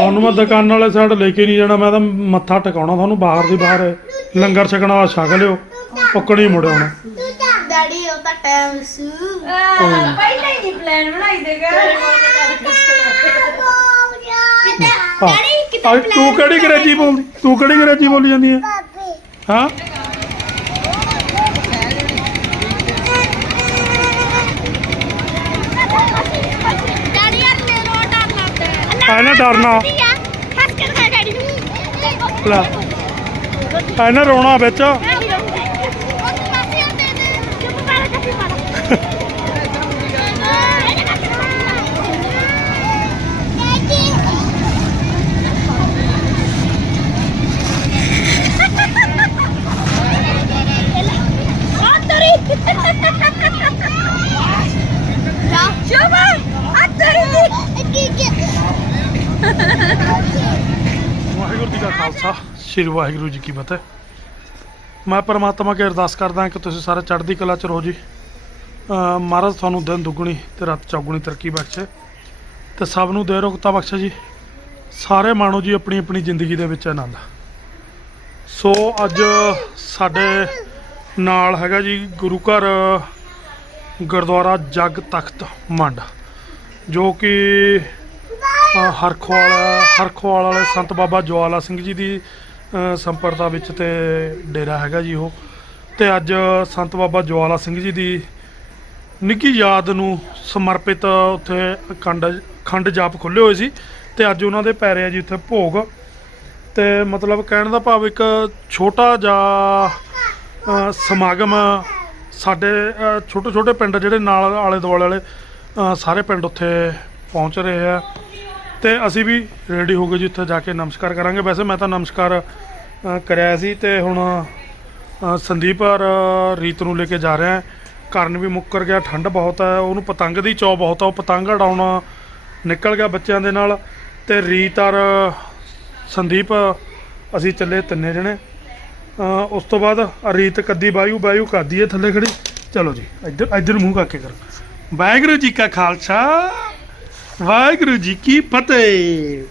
ਤੁਹਾਨੂੰ ਮੈਂ ਦੁਕਾਨ ਵਾਲੇ ਸਾਈਡ ਲੈ ਕੇ ਨਹੀਂ ਜਾਣਾ ਮੈਂ ਤਾਂ ਮੱਥਾ ਟਿਕਾਉਣਾ ਤੁਹਾਨੂੰ ਬਾਹਰ ਦੀ ਬਾਹਰ। ਲੰਗਰ ਛਕਣਾ ਛਕ ਲਿਓ ਪੱਕਣੀ ਮੁੜਿਆ ਹੁਣ ਡੈਡੀ ਉਹ ਤਾਂ ਟਾਈਮ ਸੂ। ਪਹਿਲਾਂ ਹੀ ਪਲਾਨ ਬਣਾਈ ਡੈਡੀ ਆ ਤੂੰ ਕਿਹੜੀ ਅੰਗਰੇਜ਼ੀ ਬੋਲਦੀ ਤੂੰ ਕਿਹੜੀ ਅੰਗਰੇਜ਼ੀ ਬੋਲੀ ਜਾਂਦੀ ਹੈ? ਹਾਂ ਡੈਡੀ ਯਾਰ ਮੈਨੂੰ ਡਰ ਆ? ਨਾ ਡਰਨਾ ਲੈ ਆ ਨਾ। ਰੋਣਾ ਵਿੱਚ। ਸ੍ਰੀ ਵਾਹਿਗੁਰੂ ਜੀ ਕੀ ਫਤਿਹ। ਮੈਂ ਪਰਮਾਤਮਾ ਕੇ ਅਰਦਾਸ ਕਰਦਾ ਕਿ ਤੁਸੀਂ ਸਾਰੇ ਚੜ੍ਹਦੀ ਕਲਾ ਚ ਰਹੋ ਜੀ। ਮਹਾਰਾਜ ਤੁਹਾਨੂੰ ਦਿਨ ਦੁੱਗਣੀ ਤੇ ਰਾਤ ਚੌਗੁਣੀ ਤਰੱਕੀ ਬਖਸ਼ੇ। ਤੇ ਸਭ ਨੂੰ ਦੇ ਰੁਕਤਾ ਬਖਸ਼ੇ ਜੀ। ਸਾਰੇ ਮਾਣੋ ਜੀ ਆਪਣੀ ਆਪਣੀ ਜ਼ਿੰਦਗੀ ਦੇ ਵਿੱਚ ਆਨੰਦ। ਸੋ ਅੱਜ ਸਾਡੇ ਨਾਲ ਹੈਗਾ ਜੀ ਗੁਰੂ ਘਰ ਗੁਰਦੁਆਰਾ ਜਗ ਤਖਤ ਮੰਡ ਜੋ ਕਿ ਅ, ਹਰਖਵਾਲ ਹਰਖਵਾਲ ਵਾਲੇ ਸੰਤ ਬਾਬਾ ਜਵਾਲਾ ਸਿੰਘ ਜੀ ਦੀ ਸੰਪਰਦਾ ਵਿੱਚ ਤੇ ਡੇਰਾ ਹੈਗਾ ਜੀ ਉਹ। ਤੇ ਅੱਜ ਸੰਤ ਬਾਬਾ ਜਵਾਲਾ ਸਿੰਘ ਜੀ ਦੀ ਨਿੱਘੀ ਯਾਦ ਨੂੰ ਸਮਰਪਿਤ ਉੱਥੇ ਖੰਡ ਖੰਡ ਜਾਪ ਖੁੱਲੇ ਹੋਏ ਸੀ ਤੇ ਅੱਜ ਉਹਨਾਂ ਦੇ ਪੈਰੇ ਆ ਜੀ ਉੱਥੇ ਭੋਗ। ਤੇ ਮਤਲਬ ਕਹਿਣ ਦਾ ਭਾਵ ਇੱਕ ਛੋਟਾ ਜਿਹਾ ਸਮਾਗਮ ਸਾਡੇ ਛੋਟੇ ਛੋਟੇ ਪਿੰਡ ਜਿਹੜੇ ਨਾਲ ਆਲੇ ਦੁਆਲੇ ਵਾਲੇ ਸਾਰੇ ਪਿੰਡ ਉੱਥੇ ਪਹੁੰਚ ਰਹੇ ਆ। ਤੇ ਅਸੀਂ ਵੀ ਰੈਡੀ ਹੋ ਗਏ ਜੀ ਉੱਥੇ ਜਾ ਕੇ ਨਮਸਕਾਰ ਕਰਾਂਗੇ। ਵੈਸੇ ਮੈਂ ਤਾਂ ਨਮਸਕਾਰ ਕਰਿਆ ਸੀ ਤੇ ਹੁਣ ਸੰਦੀਪ ਔਰ ਰੀਤ ਨੂੰ ਲੈ ਕੇ ਜਾ ਰਿਹਾ। ਕਰਨ ਵੀ ਮੁੱਕਰ ਗਿਆ, ਠੰਡ ਬਹੁਤ ਹੈ ਉਹਨੂੰ ਪਤੰਗ ਦੀ ਚੌ ਬਹੁਤ ਆ, ਉਹ ਪਤੰਗ ਉਡਾਉਣਾ ਨਿਕਲ ਗਿਆ ਬੱਚਿਆਂ ਦੇ ਨਾਲ। ਤੇ ਰੀਤ ਔਰ, ਸੰਦੀਪ, ਅਸੀਂ ਚੱਲੇ ਤਿੰਨੇ ਜਣੇ। ਉਸ ਤੋਂ ਬਾਅਦ ਰੀਤ ਕੱਦੀ ਬਾਯੂ ਬਾਯੂ ਕਰਦੀ ਹੈ ਥੱਲੇ ਖੜੀ। ਚਲੋ ਜੀ, ਇੱਧਰ ਇੱਧਰ ਮੂੰਹ ਕਰਕੇ ਕਰ। ਵਾਹਿਗੁਰੂ ਜੀ ਕਾ ਖਾਲਸਾ। ਵਾਹਿਗੁਰੂ ਜੀ ਕੀ ਫਤਿਹ।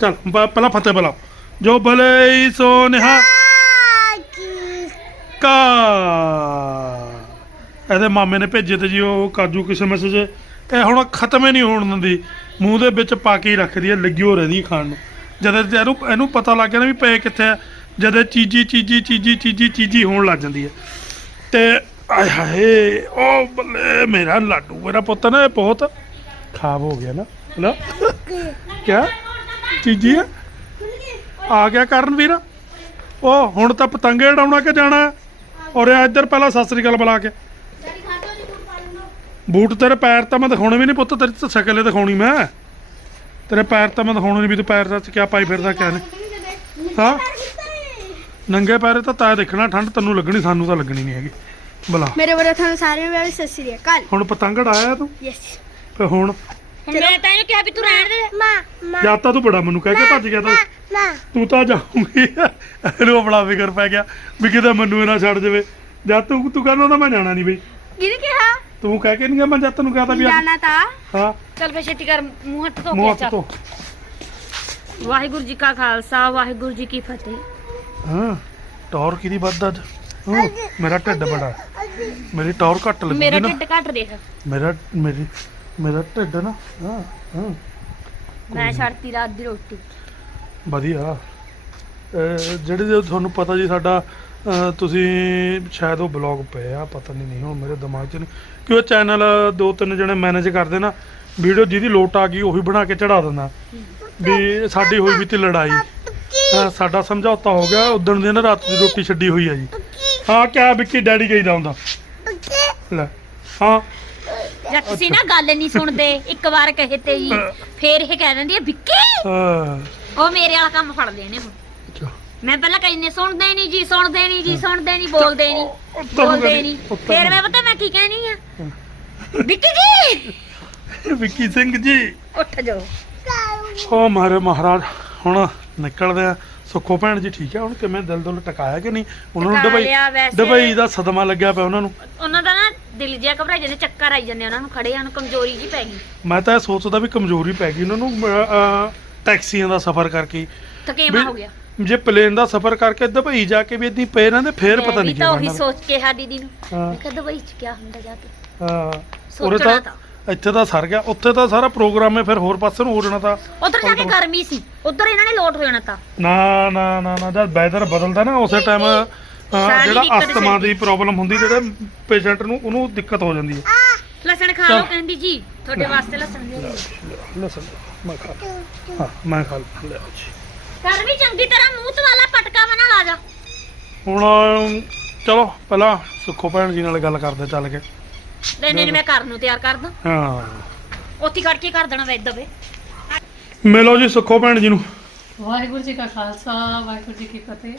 ਚਲ ਪਹਿਲਾਂ ਫਤਿਹ ਬੁਲਾਓ ਜੋ ਭਲੇ ਸੋ ਨਿਹਾ ਕਾ। ਇਹਦੇ ਮਾਮੇ ਨੇ ਭੇਜੇ ਤੇ ਜੀ, ਉਹ ਕਾਜੂ ਕਿਸ਼ਮਿਸ਼ ਜੇ ਇਹ ਹੁਣ ਖਤਮ ਹੀ ਨਹੀਂ ਹੋਣ ਦਿੰਦੀ। ਮੂੰਹ ਦੇ ਵਿੱਚ ਪਾ ਕੇ ਹੀ ਰੱਖਦੀ ਹੈ ਲੱਗੀ ਹੋ ਰਹੀ ਖਾਣ ਨੂੰ। ਜਦ ਇਹਨੂੰ ਇਹਨੂੰ ਪਤਾ ਲੱਗ ਗਿਆ ਨਾ ਵੀ ਪਏ ਕਿੱਥੇ ਆ। ਜਦ ਚੀਜੀ ਚੀਜੀ ਚੀਜੀ ਚੀਜੀ ਚੀਜੀ ਹੋਣ ਲੱਗ ਜਾਂਦੀ ਹੈ ਤੇ ਆਏ ਹਾਏ, ਉਹ ਬੱਲੇ, ਮੇਰਾ ਲਾਡੂ, ਮੇਰਾ ਪੁੱਤ ਨਾ ਇਹ ਬਹੁਤ ਖਾਬ ਹੋ ਗਿਆ ਨਾ। ਹੈਨਾ ਕਿਆ? ਚੀਜੀ ਆ ਆ ਗਿਆ ਕਰਨ ਵੀਰ। ਉਹ ਹੁਣ ਤਾਂ ਪਤੰਗੇ ਉਡਾਉਣਾ ਕਿ ਜਾਣਾ? ਔਰ ਇੱਧਰ ਪਹਿਲਾਂ ਸਤਿ ਸ੍ਰੀ ਅਕਾਲ ਬੁਲਾ ਕੇ। ਬੂਟ ਤੇਰੇ ਪੈਰ ਤਾਂ ਮੈਂ ਦਿਖਾਉਣੇ ਵੀ ਨਹੀਂ ਪੁੱਤ ਤੇਰੀ ਤਾਂ ਸ਼ਕਲ ਹੀ ਦਿਖਾਉਣੀ ਮੈਂ। ਤੇਰੇ ਪੈਰ ਤਾਂ ਮੈਂ ਦਿਖਾਉਣੇ ਨਹੀਂ ਵੀ ਤੂੰ ਪੈਰ ਦਾ ਕਿਆ ਪਾਈ ਫਿਰਦਾ ਕਿਆ ਨੇ ਹਾਂ? ਨੰਗੇ ਪੈਰੇ ਤਾਂ ਤਾਂ ਦੇਖਣਾ ਠੰਡ ਤੈਨੂੰ ਲੱਗਣੀ ਸਾਨੂੰ ਤਾਂ ਲੱਗਣੀ ਨਹੀਂ ਹੈਗੀ। ਬੁਲਾ। ਮੇਰੇ ਵੱਲੋਂ ਤੁਹਾਨੂੰ ਸਾਰਿਆਂ ਨੂੰ ਸਤਿ ਸ੍ਰੀ ਅਕਾਲ। ਹੁਣ ਪਤੰਗ ਉਡਾਇਆ ਤੂੰ? ਯੈਸ ਤੇ ਹੁਣ ਮੈਂ ਤਾਂ ਇਹਨੂੰ ਕਿਹਾ ਵੀ ਤੂੰ ਰਹਿਣ ਦੇ। ਮਾਂ ਮਾਂ। ਜਦ ਤਾਂ ਤੂੰ ਬੜਾ ਮੈਨੂੰ ਕਹਿ ਕੇ ਭੱਜ ਗਿਆ ਤੂੰ ਮਾਂ ਤੂੰ ਤਾਂ ਜਾਊਂਗੀ ਇਹਨੂੰ ਆਪਣਾ ਫਿਕਰ ਪੈ ਗਿਆ ਵੀ ਕਿਤੇ ਮੈਨੂੰ ਇਹ ਨਾ ਛੱਡ ਜਾਵੇ। ਜਦ ਤੂੰ ਤੂੰ ਕਹਿੰਦਾ ਤਾਂ ਮੈਂ ਜਾਣਾ ਨਹੀਂ ਬਈ। ਕਿਹਨੇ ਕਿਹਾ? ਤੂੰ ਕਹਿ ਕੇ ਨਹੀਂ ਗਿਆ ਮੈਂ ਜਦ ਤੈਨੂੰ ਕਹਤਾ ਵੀ ਅੱਜ ਜਾਣਾ ਤਾਂ। ਹਾਂ। ਚੱਲ ਫੇ ਛੇਤੀ ਕਰ ਮੂੰਹ ਹੱਥ ਧੋ ਕੇ ਹੱਥ ਚੱਲ। ਤੋਂ ਵਾਹਿਗੁਰੂ ਜੀ ਕਾ ਖਾਲਸਾ ਵਾਹਿਗੁਰੂ ਜੀ ਕੀ ਫਤਿਹ। ਹਾਂ ਟੌਰ ਕਿਹਦੀ ਵੱਧ ਅੱਜ? ਹਾਂ, ਮੇਰਾ ਢਿੱਡ ਬੜਾ। ਮੇਰੀ ਟੌਰ ਘੱਟ ਮੇਰਾ ਲੱਗੂਗੀ ਨਾ। ਢਿੱਡ ਘੱਟ ਦੇਖ। ਮੇਰਾ ਮੇਰੀ ਮੇਰਾ ਢਿੱਡ ਨਾ। ਹਾਂ ਹਾਂ। ਮੈਂ ਛੱਡਤੀ ਰਾਤ ਦੀ ਰੋਟੀ। ਵਧੀਆ। ਅਹ ਜਿਹੜੇ ਜੋ ਤੁਹਾਨੂੰ ਪਤਾ ਜੀ ਸਾਡਾ ਅਹ ਤੁਸੀਂ ਸ਼ਾਇਦ ਉਹ ਬਲੌਗ ਪਏ ਆ ਪਤਾ ਨਹੀਂ ਨਹੀਂ ਹੁਣ ਮੇਰੇ ਦਿਮਾਗ 'ਚ ਨਹੀਂ ਕਿ ਉਹ ਚੈਨਲ ਦੋ ਤਿੰਨ ਜਣੇ ਮੈਨੇਜ ਕਰਦੇ ਨਾ ਵੀਡੀਓ ਜਿਹਦੀ ਲੋਟ ਆ ਗਈ ਉਹੀ ਬਣਾ ਕੇ ਚੜਾ ਦਿੰਦਾ। ਵੀ ਸਾਡੀ ਹੋਈ ਵੀ ਤੇ ਲੜਾਈ। ਹਾਂ, ਸਾਡਾ ਸਮਝੌਤਾ ਹੋ ਗਿਆ ਉਦਣ ਦੀ ਨਾ ਰਾਤ ਦੀ ਰੋਟੀ ਛੱਡੀ ਹੋਈ ਆ ਜੀ। ਹਾਂ ਕਿਆ ਵਿੱਕੀ ਡੈਡੀ ਕਹੀਦਾ ਹੁੰਦਾ। ਲੈ ਹਾਂ। ਜਾਂ ਤੁਸੀਂ ਨਾ ਗੱਲ ਨਹੀਂ ਸੁਣਦੇ ਇੱਕ ਵਾਰ ਕਹੇ ਤੇ ਜੀ ਫੇਰ ਇਹ ਕਹਿ ਦਿੰਦੀ ਹੈ ਵਿੱਕੀ! ਉਹ ਮੇਰੇ ਵਾਲਾ ਕੰਮ ਫੜ ਲੈਣੇ ਹੁਣ। ਅੱਛਾ। ਮੈਂ ਪਹਿਲਾਂ ਕਹਿੰਨੇ ਸੁਣਦੇ ਨਹੀਂ ਜੀ ਸੁਣਦੇ ਨਹੀਂ ਜੀ ਸੁਣਦੇ ਨਹੀਂ ਬੋਲਦੇ ਨਹੀਂ ਬੋਲਦੇ ਨਹੀਂ। ਫੇਰ। ਮੈਂ ਪਤਾ ਮੈਂ ਕੀ ਕਹਿਣੀ ਆ? ਵਿੱਕੀ ਜੀ! ਵਿੱਕੀ ਸਿੰਘ ਜੀ। ਉੱਠ ਜਾਓ। ਓ ਮਾਰੇ ਮਹਾਰਾਜ ਹੁਣ ਨਿਕਲਦੇ ਆ। ਸੁੱਖੋ ਭੈਣ ਜੀ ਠੀਕ ਹੈ ਹੁਣ ਕਿਵੇਂ ਦਿਲ ਦੁਲ ਟਕਾਇਆ ਕਿ ਨਹੀਂ? ਉਹਨਾਂ ਨੂੰ ਟਕਾ ਦੁਬਈ ਲਿਆ ਵੈਸੇ। ਦੁਬਈ ਦਾ ਸਦਮਾ ਲੱਗਿਆ ਪਿਆ ਉਹਨਾਂ ਨੂੰ। ਉਹਨਾਂ ਦਾ ਨਾ ਦਿਲ ਜਿਹਾ ਘਬਰਾਈ ਜਾਂਦੇ ਚੱਕਰ ਆਈ ਜਾਂਦੇ ਉਹਨਾਂ ਨੂੰ ਖੜੇ ਹਨ ਕਮਜ਼ੋਰੀ ਜੀ ਪੈ ਗਈ। ਮੈਂ ਤਾਂ ਇਹ ਸੋਚਦਾ ਵੀ ਕਮਜ਼ੋਰੀ ਪੈ ਗਈ ਉਹਨਾਂ ਨੂੰ ਅਹ, ਅਹ, ਟੈਕਸੀਆਂ ਦਾ ਸਫ਼ਰ ਕਰਕੇ। ਥਕੇਵਾ ਵੀ- ਹੋ ਗਿਆ। ਜੇ ਪਲੇਨ ਦਾ ਸਫ਼ਰ ਕਰਕੇ ਦੁਬਈ ਜਾ ਕੇ ਵੀ ਇਦਾਂ ਪਏ ਰਹਿੰਦੇ ਫੇਰ ਮੈਂ ਪਤਾ ਵੀ ਨਹੀਂ ਕੀ ਤਾਂ ਉਹੀ ਬਣਨਾ। ਸੋਚ ਕੇ ਹਾਂ ਦੀਦੀ ਨੂੰ। ਹਾਂ। ਮੈਂ ਕਿਹਾ ਦੁਬਈ ਚ ਕੀ ਹੁੰਦਾ ਜਾ ਕੇ। ਹਾਂ। ਉਰੇ ਸੋਚਣਾ ਤਾਂ ਤਾਂ। ਇੱਥੇ ਤਾਂ ਸਰ ਗਿਆ ਉੱਥੇ ਤਾਂ ਸਾਰਾ ਪ੍ਰੋਗਰਾਮ ਹੈ ਫਿਰ ਹੋਰ ਪਾਸੇ ਨੂੰ ਹੋ ਜਾਣਾ ਤਾਂ। ਉਧਰ ਜਾ ਕੇ ਗਰਮੀ ਸੀ ਉਧਰ ਇਹਨਾਂ ਨੇ ਲੋਟ ਹੋ ਜਾਣਾ ਤਾਂ। ਨਾ ਨਾ ਨਾ ਨਾ ਜਦ ਵੈਦਰ ਬਦਲਦਾ ਨਾ ਉਸੇ ਟਾਈਮ ਜਿਹੜਾ ਅਸਥਮਾ। ਦੀ ਪ੍ਰੋਬਲਮ ਹੁੰਦੀ ਜਿਹੜੇ ਪੇਸ਼ੈਂਟ ਨੂੰ ਉਹਨੂੰ ਦਿੱਕਤ ਹੋ ਜਾਂਦੀ ਹੈ। ਲਸਣ ਖਾ ਲਓ ਕਹਿੰਦੀ ਜੀ ਤੁਹਾਡੇ ਵਾਸਤੇ ਲਸਣ ਲਿਆਈ ਲਸਣ ਮੈਂ ਖਾ। ਹਾਂ ਮੈਂ ਖਾ ਲਾਂ। ਲੈ ਜੀ ਕਰ ਵੀ ਚੰਗੀ ਤਰ੍ਹਾਂ ਮੂੰਹ ਤੇ ਵਾਲਾ ਪਟਕਾ ਬਣਾ ਲਾ ਜਾ। ਹੁਣ ਚਲੋ ਪਹਿਲਾਂ ਸੁੱਖੋ ਭੈਣ ਜੀ ਨਾਲ ਗੱਲ ਕਰਦੇ ਚੱਲ ਕੇ। ਲੈ ਨੇ ਮੈਂ ਘਰ ਨੂੰ ਤਿਆਰ ਕਰ ਦਾਂ ਹਾਂ। ਉੱਥੇ ਕੱਢ ਕੇ ਕਰ ਦੇਣਾ ਵੇ ਦਵੇ ਮਿਲੋ ਜੀ ਸੁੱਖੋ ਭੈਣ ਜੀ ਨੂੰ। ਵਾਹਿਗੁਰੂ ਜੀ ਕਾ ਖਾਲਸਾ ਵਾਹਿਗੁਰੂ ਜੀ ਕੀ ਫਤਿਹ।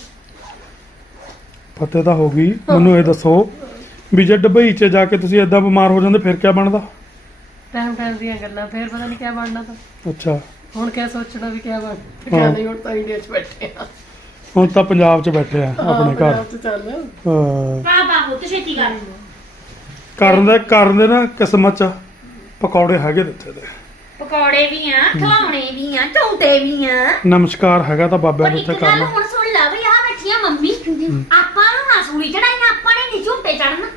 ਫਤਿਹ ਤਾਂ ਹੋ ਗਈ ਮੈਨੂੰ ਇਹ ਦੱਸੋ ਵੀ ਜੇ ਦੁਬਈ 'ਚ ਜਾ ਕੇ ਤੁਸੀਂ ਏਦਾਂ ਬਿਮਾਰ ਹੋ ਜਾਂਦੇ ਫਿਰ ਕੀ ਬਣਦਾ? ਟਾਈਮ ਟਾਈਮ ਦੀਆਂ ਗੱਲਾਂ ਫੇਰ ਪਤਾ ਨਹੀਂ ਕਿਆ ਬਣਨਾ ਤਾਂ। ਅੱਛਾ। ਹੁਣ ਕਿਆ ਸੋਚਣਾ ਵੀ ਕਿਆ ਬਣ। ਕਿਆ ਨਹੀਂ ਹੁਣ ਤਾਂ ਇੰਡੀਆ 'ਚ ਬੈਠੇ ਆ। ਹੁਣ ਤਾਂ ਪੰਜਾਬ 'ਚ ਬੈਠੇ ਆ ਆਪਣੇ ਘਰ। ਪੰਜਾਬ 'ਚ ਚੱਲ। ਹਾਂ। ਵਾਹ ਵਾਹ ਹੋ ਛੇਤੀ ਕਰ। ਕਰਨ ਦੇ ਕਰਨ ਦੇ ਨਾ ਕਿਸਮਤ 'ਚ ਪਕੌੜੇ ਹੈਗੇ ਦਿੱਤੇ ਦੇ। ਪਕੌੜੇ ਵੀ ਆ ਖਵਾਉਣੇ ਵੀ ਆ ਝੂਟੇ ਵੀ ਆ। ਨਮਸਕਾਰ ਹੈਗਾ ਤਾਂ ਬਾਬਿਆਂ ਪਰ ਨੂੰ ਇੱਕ ਗੱਲ ਕਰਨਾ। ਹੁਣ ਸੁਣ ਲੈ ਵੀ ਆ ਬੈਠੀਆਂ ਮੰਮੀ। ਆਪਾਂ ਨੂੰ ਨਾ ਸੂਲੀ ਚੜਾਈਆਂ ਆਪਾਂ ਨੇ ਨਹੀਂ ਝੂਟੇ ਚੜਨਾ।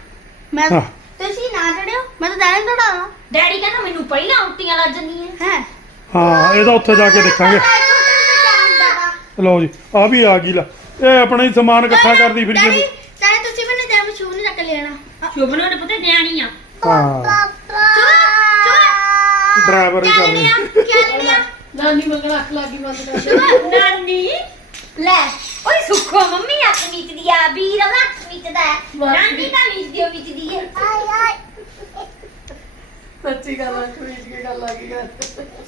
ਮੈਂ ਹਾਂ। ਤੁਸੀਂ ਨਾ ਚੜਿਓ ਮੈਂ ਤਾਂ ਡੈਡੀ ਨੂੰ ਚੜਾਵਾਂ। ਡੈਡੀ ਕਹਿੰਦਾ ਮੈਨੂੰ ਪਹਿਲਾਂ ਉਲਟੀਆਂ ਲੱਗ ਜਾਂਦੀਆਂ। ਹੈ। ਹਾਂ ਇਹਦਾ ਉੱਥੇ ਜਾ ਕੇ ਦੇਖਾਂਗੇ। ਲਓ ਜੀ ਆ ਵੀ ਆ ਗਈ ਲੈ। ਇਹ ਆਪਣਾ ਹੀ ਸਮਾਨ ਇਕੱਠਾ ਕਰਦੀ ਫਿਰ ਡੈਡੀ ਜੀ ਚਾਹੇ ਤੁਸੀਂ ਮੈਨੂੰ ਜੈਮ ਸ਼ੂ ਨਹੀਂ ਚੱਕ ਲੈਣਾ। ਸ਼ੁਭਨ ਨੇ ਪਤਾ ਨਿਆਣੀ ਆ ਹਾਂ ਡਰਾਈਵਰ ਹੀ ਕੀ ਕਰਨੀ ਲੈਣਿਆ ਕੀ ਲੈਣਿਆ ਨਾਨੀ ਮੰਗਣਾ ਅੱਖ ਲੱਗੀ ਬੰਦ ਕਰ ਦੇ ਨਾਨੀ ਲੈ ਓਏ ਸੁੱਖੋ ਮੰਮੀ ਅੱਖ ਮੀਚਦੀ ਆ ਵੀਰ ਉਹਦਾ ਅੱਖ ਮੀਚਦਾ ਹੈ ਨਾਨੀ ਤਾਂ ਮੀਚਦੀ ਉਹ ਮੀਚਦੀ ਹੈ ਸੱਚੀ ਗੱਲ ਆ ਕੁੜੀ ਕੀ ਗੱਲ ਆ ਗਈ ਗੱਲ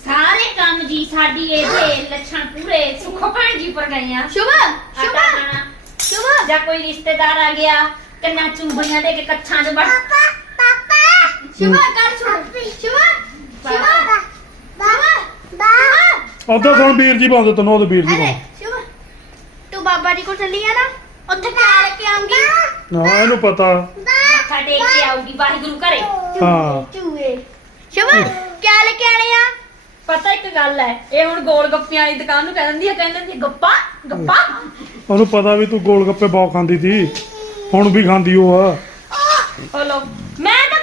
ਸਾਰੇ ਕੰਮ ਜੀ ਸਾਡੀ ਇਹਦੇ ਲੱਛਣ ਪੂਰੇ ਸੁੱਖੋ ਭੈਣ ਜੀ ਪਰ ਗਏ ਆ ਸ਼ੁਭ ਆਟਾ ਸ਼ੁਭ ਖਾਣਾ ਸ਼ੁਭ ਜਾਂ ਕੋਈ ਰਿਸ਼ਤੇਦਾਰ ਆ ਗਿਆ ਕੰਨਾਂ ਚੁੰਬੀਆਂ ਦੇ ਕੇ ਕੱਛਾਂ 'ਚ ਵੜ ਸ਼ੁਭ ਕਰ ਸੁਣ ਸ਼ੁਭ ਸ਼ੁਭ ਸ਼ੁਭ ਉਧਰ ਸੁਣ ਵੀਰ ਜੀ ਪਾਉਂਦੇ ਤੈਨੂੰ ਉਹਦੇ ਵੀਰ ਜੀ ਅਰੇ ਸ਼ੁਭ ਤੂੰ ਬਾਬਾ ਜੀ ਕੋਲ ਚੱਲੀ ਆ ਨਾ ਉੱਥੇ ਕਾਲ ਕੇ ਆਉਂਗੀ ਹਾਂ ਇਹਨੂੰ ਪਤਾ ਮੱਥਾ ਟੇਕ ਕੇ ਆਊਗੀ ਵਾਹਿਗੁਰੂ ਘਰੇ ਹਾਂ ਚੂਏ ਸ਼ੁਭ ਕੀ ਲੈ ਕੇ ਆਣੇ ਆ ਪਤਾ ਇੱਕ ਗੱਲ ਹੈ ਇਹ ਹੁਣ ਗੋਲ ਗੱਪਿਆਂ ਵਾਲੀ ਦੁਕਾਨ ਨੂੰ ਕਹਿ ਦਿੰਦੀ ਹੈ ਕਹਿ ਦਿੰਦੀ ਹੈ, ਗੱਪਾ ਗੱਪਾ ਉਹਨੂੰ ਪਤਾ ਵੀ ਤੂੰ ਗੋਲ ਗੱਪੇ ਬਹੁਤ ਖਾਂਦੀ ਸੀ ਹੁਣ ਵੀ ਖਾਂਦੀ ਉਹ ਆ ਮੈਂ ਤਾਂ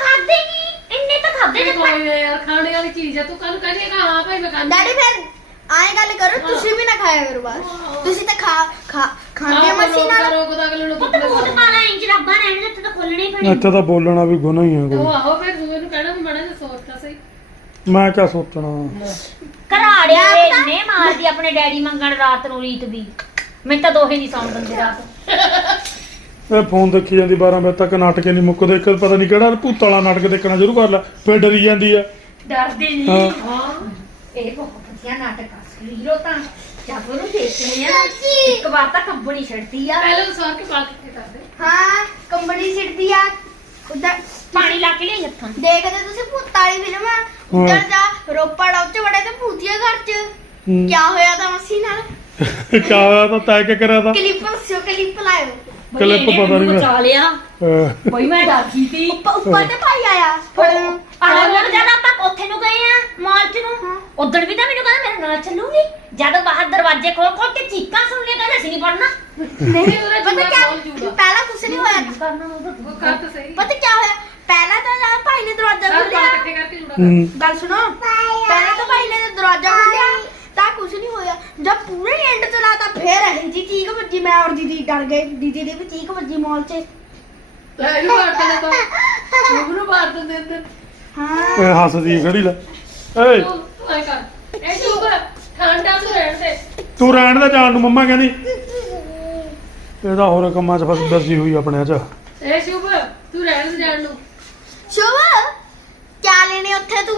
ਖਾਦੇ ਨੇ ਕੋਈ ਨਾ ਯਾਰ ਖਾਣੇ ਵਾਲੀ ਚੀਜ਼ ਆ। ਤੂੰ ਕੱਲ ਕਹਿੰਦੀ ਕਿ ਹਾਂ ਭਾਈ ਮੈਂ ਖਾਂਦੀ ਡੈਡੀ ਫਿਰ ਆਏ ਗੱਲ ਕਰੋ ਤੁਸੀਂ ਵੀ ਨਾ ਖਾਇਆ ਕਰੋ ਬਸ। ਤੁਸੀਂ ਤਾਂ ਖਾ ਖਾ ਖਾਂਦੇ ਹਾਂ ਮਸੀ ਨਾਲ? ਰੋਕਦਾ ਅਗਲੇ ਨੂੰ ਪੁੱਤ ਮੂੰਹ ਤੇ ਪਾਣਾ ਇੰਜ ਰੱਬਾ ਰਹਿਣ ਦੇ ਤਾਂ ਖੋਲਣੇ ਹੀ ਪੈਣੇ। ਇੱਥੇ ਤਾਂ ਬੋਲਣਾ ਵੀ ਗੁਨਾਹ ਹੀ ਹੈ ਉਹ ਕੋਈ ਆਹੋ ਫਿਰ ਤੂੰ ਇਹਨੂੰ ਕਹਿਣਾ ਵੀ ਮਾੜਾ ਜਿਹਾ ਸੋਚ ਤਾਂ ਸਹੀ। ਮੈਂ ਕਿਆ ਸੋਚਣਾ? ਘਰਾੜਿਆ ਇੰਨੇ ਮਾਰਦੀ ਆਪਣੇ ਡੈਡੀ ਮੰਗਣ ਰਾਤ ਨੂੰ ਰੀਤ ਵੀ। ਮੈਂ ਤਾਂ ਦੋਹੇ ਨਹੀਂ ਸੌਣ ਦਿੰਦੇ ਰਾਤ। ਇਹ ਫੋਨ ਦੇਖੀ ਜਾਂਦੀ 12 ਵਜੇ ਤੱਕ ਨਾਟਕ ਹੀ ਨਹੀਂ ਮੁੱਕਦੇ ਇੱਕ ਪਤਾ ਨਹੀਂ ਕਿਹੜਾ ਭੂਤ ਵਾਲਾ ਨਾਟਕ ਦੇਖਣਾ ਸ਼ੁਰੂ ਕਰ ਲੈ ਫਿਰ ਡਰੀ ਜਾਂਦੀ ਆ। ਡਰਦੇ। ਨਹੀਂ ਹਾਂ। ਇਹ ਬਹੁਤ ਵਧੀਆ ਨਾਟਕ ਆ ਹੀਰੋ ਤਾਂ। ਜਦ ਉਹਨੂੰ ਦੇਖਦੇ ਆ ਇੱਕ ਵਾਰ ਤਾਂ ਕੰਬਣੀ ਛੱਡਦੀ ਆ। ਪਹਿਲੇ ਤਾਂ ਸਵਾਰ ਕੇ ਪਾਲ ਕੇ ਕਰਦੇ? ਹਾਂ ਕੰਬਣੀ ਸਿੱਟਦੀ ਆ। ਉਧਰ ਪਾਣੀ ਲਾ ਕੇ ਲਈ ਹੱਥਾਂ। ਦੇਖਦੇ ਤੁਸੀਂ ਭੂਤਾਲੀ ਫਿਲਮ ਆ ਉਧਰ ਜਾ ਰੋਪੜ ਉੱਚ ਬੜੇ ਤੇ ਭੂਤੀਆ ਘਰ ਚ। ਹੂੰ। ਕੀ ਹੋਇਆ ਤਾਂ ਮਸੀ ਨਾਲ? ਕਿਆ ਹੋਇਆ ਤਾਂ ਤੈ ਕਿ ਕਰਿਆ ਤਾਂ? ਕਲਿੱਪ ਸੋ ਕਲਿੱਪ ਲਾਇਓ। ਕਲਿੱਪ ਪਤਾ ਨਹੀਂ ਮੈਂ- ਬਚਾ ਲਿਆ। ਅਹ, ਬਈ ਮੈਂ ਡਰ ਗਈ ਸੀ। ਉੱਪਰ ਉੱਪਰ ਤੇ ਭਾਈ ਆਇਆ। ਫੜਨ ਆਹ ਹੁਣ ਜਦ ਆਪਾਂ ਉੱਥੇ ਨੂੰ ਗਏ ਆ ਮਾਰਚ ਨੂੰ। ਉਦੋਂ ਵੀ ਤਾਂ ਮੈਨੂੰ ਕਹਿੰਦਾ ਮੇਰੇ ਨਾਲ ਚੱਲੂਗੀ। ਜਦ ਬਾਹਰ ਦਰਵਾਜ਼ੇ ਖੋਲ ਖੋਲ ਕੇ ਚੀਕਾਂ ਸੁਣ ਲਿਆ ਕਹਿੰਦਾ ਅਸੀਂ ਨਹੀਂ ਪੜਨਾ ਨਹੀਂ ਪਤਾ ਜੂਗਾ। ਪਹਿਲਾਂ ਕੁਛ ਨਹੀਂ ਹੋਇਆ। ਕਰਨਾ ਉਹਦਾ ਉਹ ਕਰ ਤਾਂ ਸਹੀ। ਪਤਾ ਕੀ ਹੋਇਆ? ਪਹਿਲਾਂ ਤਾਂ ਭਾਈ ਨੇ ਦਰਵਾਜ਼ਾ ਸਾਰੇ ਖੋਲਿਆ ਬਾਲ ਇਕੱਠੇ ਕਰਕੇ ਜੁੜਾ ਹੂੰ। ਗੱਲ ਸੁਣੋ। ਪਹਿਲਾਂ ਤਾਂ ਭਾਈ ਨੇ ਖੋਲਿਆ ਤਾਂ ਕੁਛ ਨਹੀਂ ਹੋਇਆ ਜਦ ਪੂਰੇ ਐਂਡ ਚ ਲਾਤਾ ਫੇਰ ਇਹ ਜੀ ਮੈਂ ਔਰ ਦੀਦੀ ਡਰ ਗਏ ਦੀਦੀ ਦੀ ਵੀ ਚੀਕ ਵੱਜੀ ਮਾਲ 'ਚ। ਤਾਂ ਇਹਨੂੰ ਮਾਰ ਦੇਣਾ ਤਾਂ। ਉਹਨੂੰ ਮਾਰ ਦਿੰਦੇ ਅੰਦਰ ਹਾਂ। ਇਹ ਹੱਸਦੀ ਖੜੀ ਲੈ। ਏ ਤੂੰ ਤੂੰ ਐ ਕਰ। ਇਹ ਚੁੱਪ ਠੰਡਾ ਤੋਂ ਰਹਿਣ ਦੇ। ਤੂੰ ਰਹਿਣ ਦਾ ਜਾਣ ਨੂੰ ਮੰਮਾ ਕਹਿੰਦੀ। ਇਹਦਾ ਹੋਰ ਕੰਮਾਂ 'ਚ ਫਸ ਦਰਜੀ ਹੋਈ ਆਪਣੇ 'ਚ। ਇਹ ਸ਼ੁਭ ਤੂੰ ਰਹਿਣ ਦੇ ਜਾਣ ਨੂੰ। ਸ਼ੁਭ ਕਿਆ ਲੈਣੇ ਉੱਥੇ ਤੂੰ?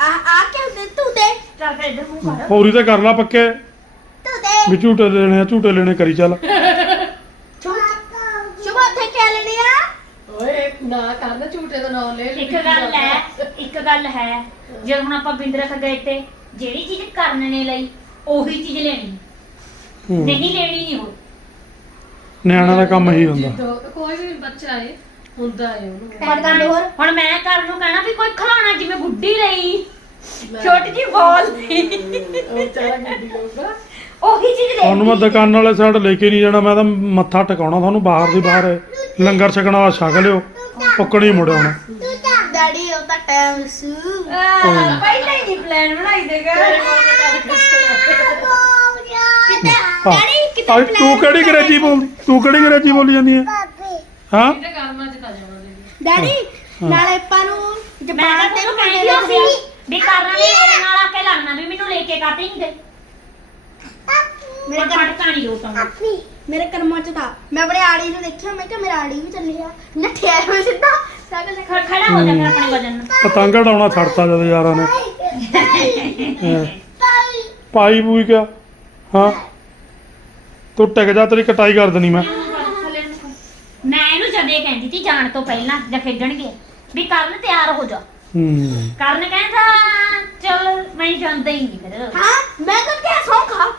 ਆ ਆ ਕੀ ਹੁੰਦੇ? ਤੂੰ ਤੇ ਚੱਲ ਫਿਰ ਇੱਧਰ ਮੂੰਹ ਕਰ ਪੂਰੀ ਤੇ ਕਰ ਲਾ ਪੱਕੇ। ਵੀ ਝੂਟੇ ਲੈਣੇ ਆ ਝੂਟੇ ਲੈਣੇ ਕਰੀ ਚੱਲ। ਸ਼ੁਭ ਸ਼ੁਭ ਉੱਥੇ ਕਿਆ ਲੈਣੇ ਆ। ਓਏ ਨਾ ਕਰ ਨਾ ਝੂਠੇ ਦਾ ਨਾਮ ਲੈ ਇੱਕ ਗੱਲ ਹੈ ਇੱਕ ਗੱਲ ਹੈ ਜਦੋਂ ਹੁਣ ਆਪਾਂ ਬਿੰਦਰਖ ਗਏ ਤੇ ਜਿਹੜੀ ਚੀਜ਼ ਕਰਨ ਨੇ ਲਈ ਉਹੀ ਚੀਜ਼ ਲੈਣੀ। ਹੂੰ। ਨਹੀਂ ਲੈਣੀ ਨਹੀਂ ਹੋ ਨਿਆਣਾ ਦਾ ਕੰਮ ਹੀ ਹੁੰਦਾ। ਜਿੱਦੋਂ ਕੋਈ ਵੀ ਬੱਚਾ ਹੈ ਹੁੰਦਾ ਹੈ ਉਹਨੂੰ। ਪਤਾ ਨਹੀਂ ਹੋਰ ਹੁਣ ਮੈਂ ਘਰ ਨੂੰ ਕਹਿਣਾ ਵੀ ਕੋਈ ਜਿਵੇਂ ਗੁੱਡੀ ਲਈ ਛੋਟੀ ਜੀ ਬੋਲ। ਉਹ ਚਾਰਾ ਗੱਡੀ ਲੋਗਾ ਉਹੀ ਚੀਜ਼ ਦੇ ਤੁਹਾਨੂੰ ਮੈਂ ਦੁਕਾਨ ਵਾਲੇ ਸਾਈਡ ਲੈ ਕੇ ਨਹੀਂ ਜਾਣਾ ਮੈਂ ਤਾਂ ਮੱਥਾ ਟਿਕਾਉਣਾ ਤੁਹਾਨੂੰ ਬਾਹਰ ਦੀ ਬਾਹਰ। ਹੈ। ਲੰਗਰ ਛਕਣਾ ਛਕ ਲਿਓ ਪੱਕਣੀ ਡੈਡੀ ਉਹ ਤਾਂ ਟਾਈਮ ਸੂ। ਪਹਿਲਾਂ ਹੀ ਨਹੀਂ ਪਲਾਨ ਬਣਾਈ ਦੇਗਾ ਤੇਰੇ ਕੋਲ ਤਾਂ ਕਰ ਕਿਤੇ ਹਾਂ। ਡੈਡੀ ਕਿਤੇ ਅੱਜ ਤੂੰ ਕਿਹੜੀ ਅੰਗਰੇਜ਼ੀ ਬੋਲ ਤੂੰ ਕਿਹੜੀ ਅੰਗਰੇਜ਼ੀ ਬੋਲੀ ਜਾਂਦੀ ਹੈ? ਹਾਂ? ਡੈਡੀ ਨਾਲੇ ਆਪਾਂ ਨੂੰ ਮੈਂ ਜ਼ਬਾਨ ਤਾਂ ਵੀ ਕਹਿੰਦੀ ਸੀ ਵੀ ਕਰਨਾ ਵੀ ਮੇਰੇ ਨਾਲ ਆ ਕੇ ਲੜਨਾ ਵੀ ਮੈਨੂੰ ਲੈ ਕੇ ਕਾਤੇ ਨਹੀਂ ਗਏ? ਮੇਰੇ ਘਰ ਘਰ ਕਹਾਣੀ ਲੋਟਾਂ ਮੇਰੇ ਕਰਮਾਂ ਚ ਤਾਂ। ਮੈਂ ਆਪਣੇ ਆੜੀ ਨੂੰ ਦੇਖਿਆ ਮੈਂ ਕਿਹਾ ਮੇਰਾ ਆੜੀ ਵੀ ਚੱਲਿਆ ਨੱਠਿਆ ਹੋਇਆ ਸਿੱਧਾ। ਸਾਈਕਲ ਤੇ ਖੜ ਖੜਾ ਹੋ ਜਾ ਫਿਰ ਆਪਣੇ ਵਜਨ ਨਾਲ ਪਤੰਗ ਉਡਾਉਣਾ ਛੱਡਤਾ ਜਦ ਯਾਰਾਂ ਨੇ। ਹਾਂ। ਪਾਈ ਪੂਈ ਕਿਆ? ਹਾਂ। ਤੂੰ ਟਿਕ ਜਾ ਤੇਰੀ ਕਟਾਈ ਕਰ ਦੇਣੀ ਮੈਂ। ਮੈਂ ਇਹਨੂੰ ਜਦੇ ਕਹਿੰਦੀ ਸੀ ਜਾਣ ਤੋਂ ਪਹਿਲਾਂ ਜਾਂ ਖੇਡਣਗੇ ਵੀ ਕਰਨ ਤਿਆਰ ਹੋ ਜਾ। ਹੂੰ। ਕਰਨ ਕਹਿੰਦਾ ਚਲ ਮੈਂ ਜਾਂਦਾ ਹੀ ਨਹੀਂ ਫਿਰ। ਹਾਂ ਮੈਂ ਤਾਂ ਕਿਹਾ ਸੌਂ ਖਾ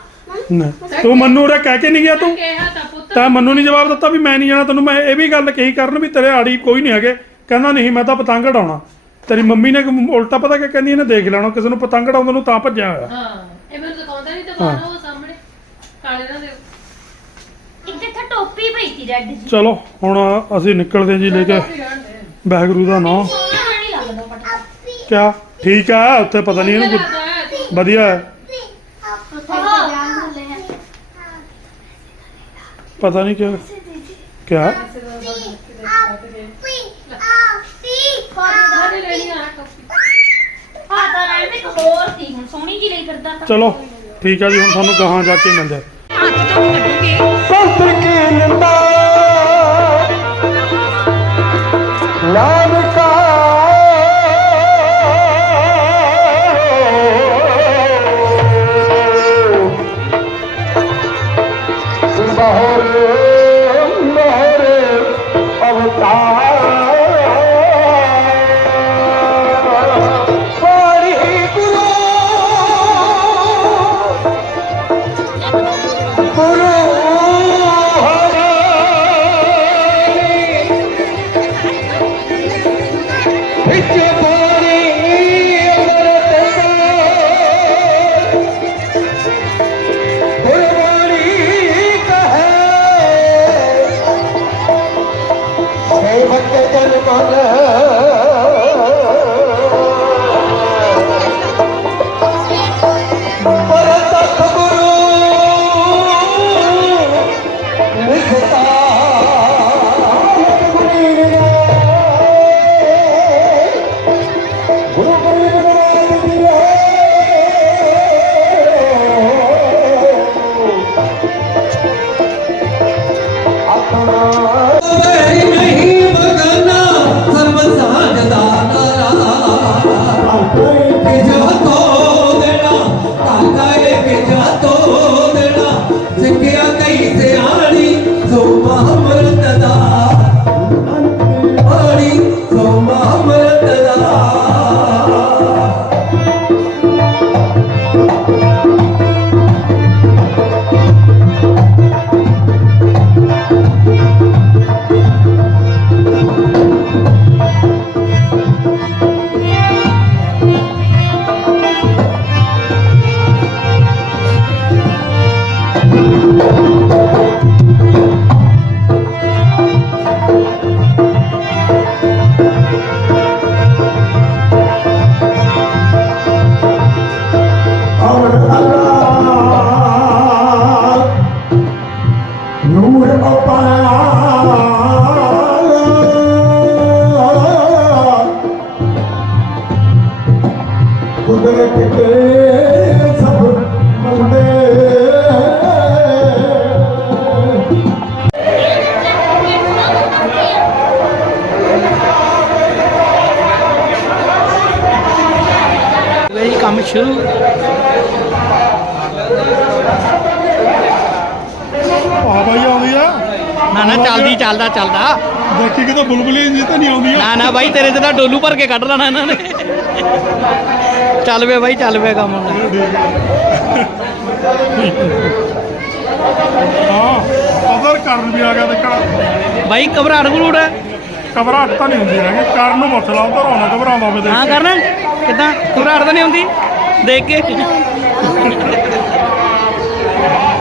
ਨਾ, ਤੂੰ ਮੰਨੂ ਉਰੇ ਕਹਿ ਕੇ ਨਹੀਂ ਗਿਆ ਤੂੰ? ਕਿਹਾ ਤਾਂ ਪੁੱਤ। ਤਾਂ ਮੰਨੂ ਨਹੀਂ ਜਵਾਬ ਦਿੱਤਾ ਵੀ ਮੈਂ ਨਹੀਂ ਜਾਣਾ ਤੈਨੂੰ ਮੈਂ ਇਹ ਵੀ ਗੱਲ ਕਹੀ ਕਰਨ ਵੀ ਤੇਰੇ ਆੜੀ ਕੋਈ ਨਹੀਂ ਹੈਗੇ। ਕਹਿੰਦਾ ਨਹੀਂ ਮੈਂ ਤਾਂ ਪਤੰਗ ਉਡਾਉਣਾ। ਤੇਰੀ ਮੰਮੀ ਨੇ ਉਲਟਾ ਪਤਾ ਕਿ ਕਹਿੰਦੀ ਇਹਨੇ ਦੇਖ ਲੈਣਾ ਕਿਸੇ ਨੂੰ ਪਤੰਗ ਉਡਾਉਂਦੇ ਨੂੰ ਤਾਂ ਭੱਜਿਆ ਹੋਇਆ। ਹਾਂ ਇਹ ਮੈਨੂੰ ਦਿਖਾਉਂਦਾ ਨਹੀਂ ਦੁਕਾਨ ਉਹ ਸਾਹਮਣੇ। ਕਾਲੇ ਨਾਲ ਦੇ। ਇੱਕ ਇੱਥੇ ਟੋਪੀ ਪਈ ਸੀ ਰੈੱਡ ਜੀ। ਚਲੋ ਹੁਣ ਅਸੀਂ ਨਿਕਲਦੇ ਜੀ ਲੈ ਕੇ। ਵਾਹਿਗੁਰੂ ਦਾ ਨਾਮ। ਸੋਹਣਾ ਨਹੀਂ ਲੱਗਦਾ ਪਟਕਾ ਕਿਆ? ਠੀਕ ਆ ਉੱਥੇ ਪਤਾ ਨਹੀਂ ਇਹਨੂੰ ਵਧੀਆ ਹੈ ਉੱਥੇ ਜਾਣ ਹੁੰਦੇ ਆ ਪਤਾ ਨਹੀਂ ਕਿਆ ਕਿਆ ਆਦੇ ਲੈਣੀ ਆ ਕਾਫੀ ਆ ਤਾਂ ਰਹਿਣ ਇੱਕ ਹੋਰ ਸੀ ਹੁਣ ਸੋਹਣੀ ਜੀ ਲਈ ਕਰਦਾ ਤਾਂ ਚਲੋ ਠੀਕ ਆ ਜੀ ਹੁਣ ਤੁਹਾਨੂੰ ਗਾਹਾਂ ਜਾ ਕੇ ਮਿਲਦੇ ਆ ਹੱਥ ਤੋਂ ਕੱਢੂਗੀ ਸਤਿ ਕੀ ਨਿੰਦਾ ਨਾਨਕਾ ਨਾ ਬਾਈ ਤੇਰੇ ਤੇ ਤਾਂ ਡੋਲੂ ਭਰ ਕੇ ਕੱਢ ਲੈਣਾ ਇਹਨਾਂ ਨੇ। ਚੱਲ ਵੇ ਬਾਈ ਚੱਲ ਵੇ ਕੰਮ ਹਾਂ ਅਦਰ ਕਰਨ ਵੀ ਆ ਗਿਆ ਦੇਖਾ ਬਾਈ ਘਬਰਾਹਟ ਘਬਰੂਟ ਹੈ? ਘਬਰਾਹਟ ਤਾਂ ਨਹੀਂ ਹੁੰਦੀ ਹੈਗੀ ਕਰਨ ਨੂੰ ਪੁੱਛ ਲਾ ਉਹ ਰੋਣਾ ਘਬਰਾਉਂਦਾ ਹੋਵੇ ਹਾਂ। ਕਰਨ ਕਿਦਾਂ? ਘਬਰਾਹਟ ਤਾਂ ਨਹੀਂ ਹੁੰਦੀ? ਦੇਖ ਕੇ।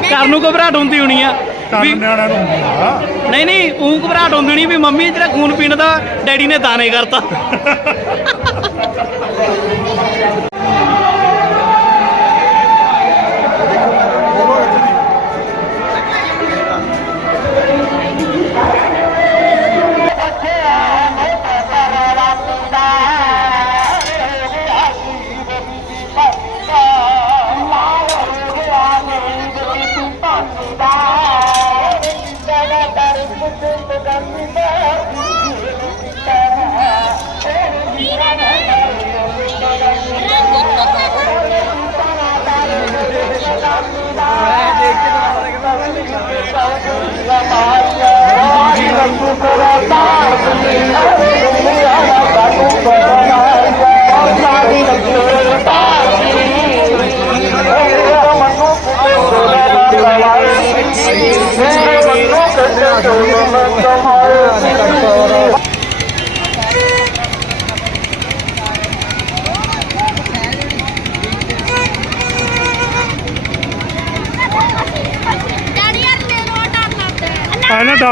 ਕਰਨ ਨੂੰ ਘਬਰਾਹਟ ਹੁੰਦੀ ਹੋਣੀ ਆ। ਵੀ ਕਰਨ ਨਿਆਣਿਆਂ ਨੂੰ ਹੁੰਦੀ। ਨਹੀਂ ਨਹੀਂ ਉਹ ਘਬਰਾਹਟ ਹੁੰਦੀ ਨਹੀਂ ਵੀ ਮੰਮੀ ਜਿਹੜਾ ਖੂਨ ਪੀਣ ਦਾ ਡੈਡੀ ਨੇ ਦਾਨੇ ਕਰਤਾ। ਡੈਡੀ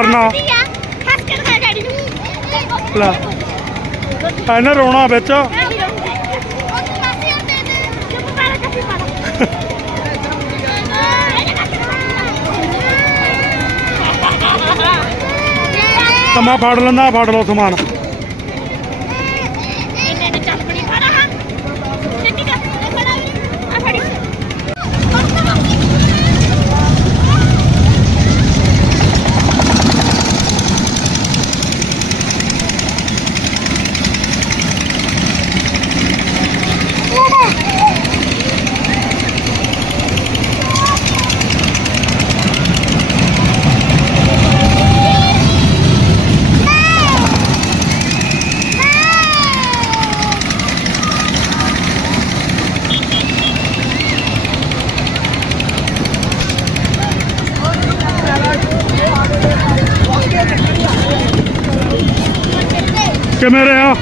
ਲੱਗਦਾ ਲੈ। ਐ ਰੋਣਾ ਵਿੱਚ। ਡੈਡੀ ਫੜ ਲੈਂਦਾ ਫੜ ਲਓ ਸਮਾਨ ਇਹਨੇ ਨੇ ਚੱਪੜੀ ਫੜਾ ਹਾਂ ਸਿੱਧੀ ਕਰ ਇਹ ਫੜਾ ਆ ਫੜੀ ਕਿਵੇਂ ਰਿਹਾ?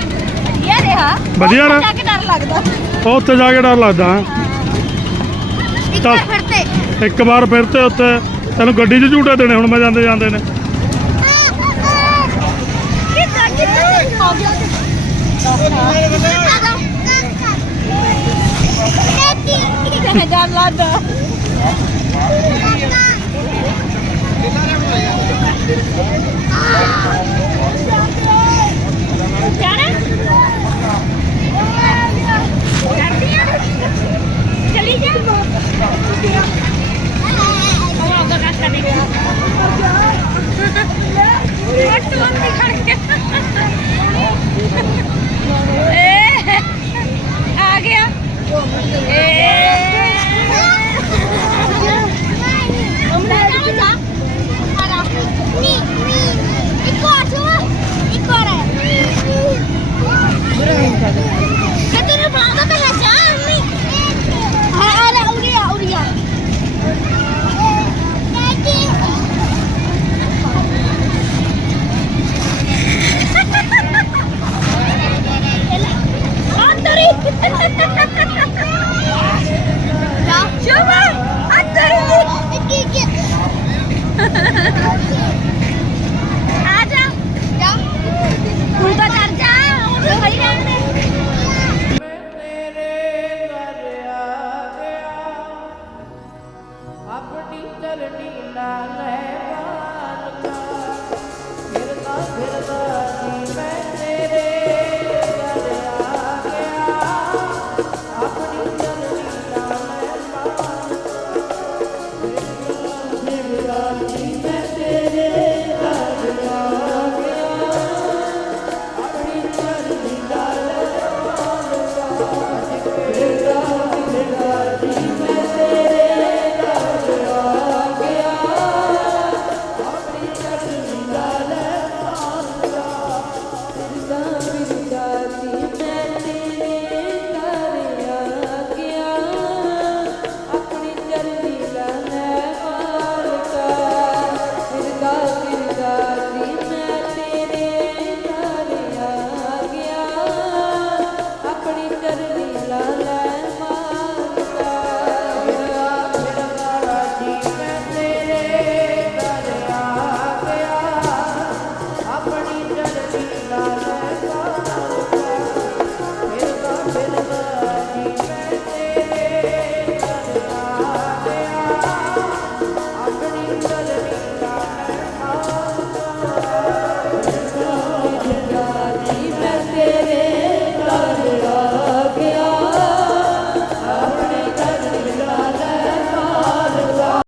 ਇਹ ਰਿਹਾ। ਵਧੀਆ ਰਿਹਾ? ਜਾ ਕੇ ਡਰ ਲੱਗਦਾ। ਉਹ ਉੱਥੇ ਜਾ ਕੇ ਡਰ ਲੱਗਦਾ ਇੱਕ। ਵਾਰ ਫਿਰ ਤੇ। ਇੱਕ ਵਾਰ ਫਿਰ ਤੇ ਉੱਥੇ ਤੈਨੂੰ ਗੱਡੀ 'ਚ ਝੂਟੇ ਦੇਣੇ ਹੁਣ ਮੈਂ ਜਾਂਦੇ ਜਾਂਦੇ ਨੇ। ਡਰ ਲੱਗਦਾ